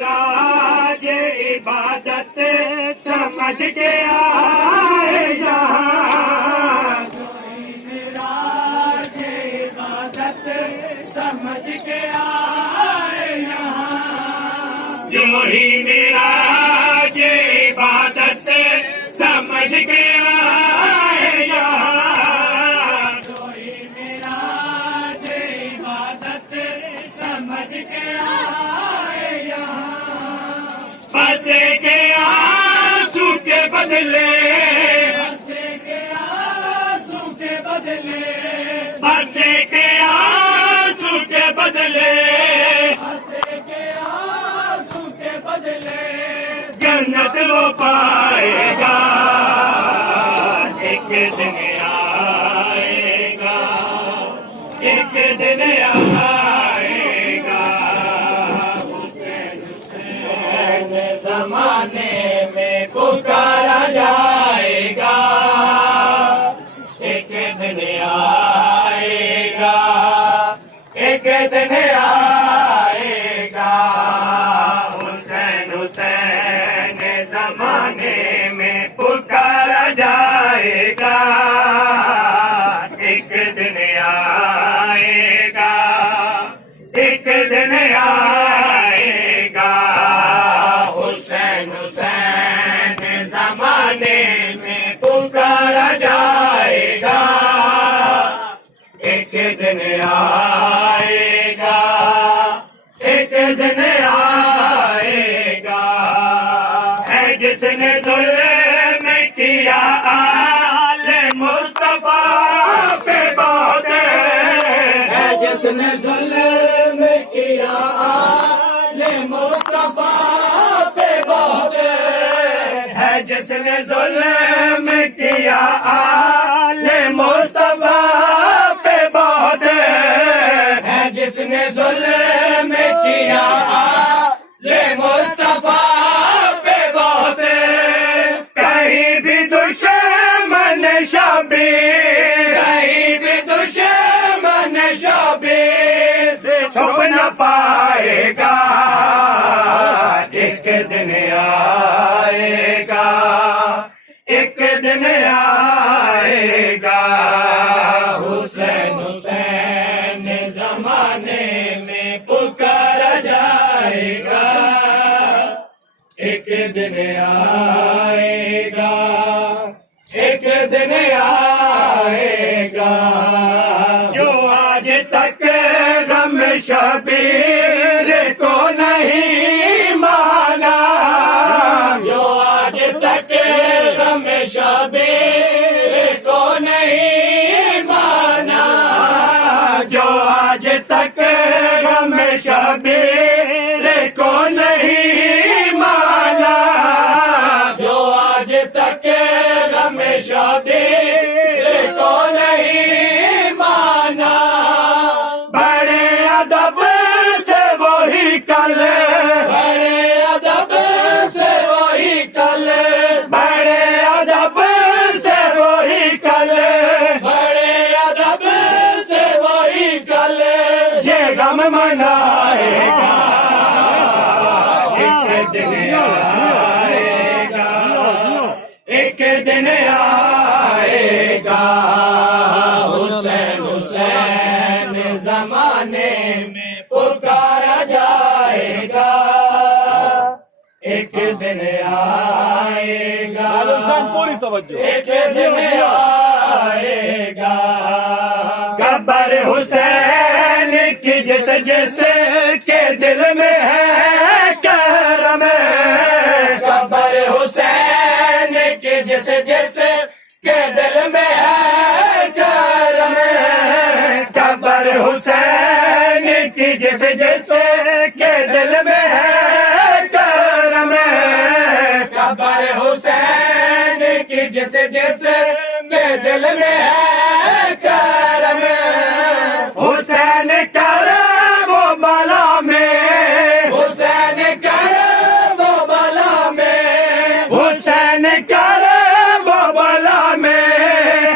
راج عبادت سمجھ کے آئے یہاں، راج عبادت سمجھ کے آئے یہاں، جو ہی میراج عبادت سمجھ کے آئے یہاں، جو ہی میراج عبادت سمجھ کے آئے یہاں، بسے کے آنسو کے بدلے، بسے کے آنسو کے بدلے، بسے کے آنسو کے بدلے، بسے کے آنسو کے بدلے جنت وہ پائے گا، ایک دن آئے گا، ایک دن آئے گا، حسین حسین زمانے میں پکارا جائے گا، ایک دن آئے گا، ایک دن آئے گا، حسین حسین زمانے میں پکارا جائے گا، ایک دن آئے گا، ایک دن آئے گا، حسین حسین زمانے میں پکارا جائے گا، ایک دن آئے گا، ایک دن آئے گا، ہے جس نے ظلم کیا آل مصطفیٰ پہ بہت، ہے جس نے ظلم کیا آل مصطفیٰ پہ بہت، ہے جس نے ظلم کیا آل مصطفیٰ پہ بہت، ہے جس نے ظلم کیا آل مصطفیٰ پہ بہت، کہیں بھی دشمن شبیر، کہیں بھی دشمن شبیر چھپ نہ پائے گا، ایک دن آئے گا، ایک دن آئے گا، حسین حسین زمانے میں پکارا جائے گا، ایک دن آئے گا، ایک دن آئے گا، جو آج تک غم شبیر کو نہیں مانا، جو آج تک غم شبیر کو نہیں مانا، جو آج تک غم شبیر کو نہیں مانا، جو آج تک غم شبیر کو نہیں مانا، بڑے ادب سے وہی کل، بڑے ادب سے وہی کل، بڑے ادب سے وہی کل، بڑے ادب سے وہی کل یہ غم منائے گا، ایک دن آئے گا، ایک دن آئے گا، حسین حسین زمانے میں پکارا جائے گا، ایک دن آئے گا، پوری توجہ، ایک دن آئے گا، قبر حسین کی جس جس کے دل میں ہے کرم، قبر حسین کی جس جس کے دل میں ہے کرم، قبر حسین کی جس جس کے دل میں ہے کرم، قبر حسین کی جس جس کے دل میں ہے کرم، حسین کرم و بلا میں، حسین کرم و بلا میں، حسین کرم و بلا میں،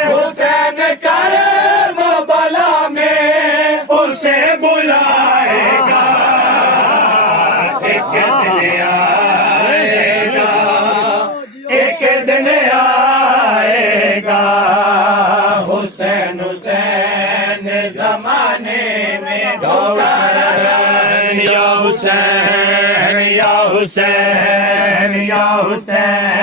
حسین کرم و بلا میں اسے بلائے گا، ایک دن زمانے میں دھوکہ یا حسین یا حسین یا حسین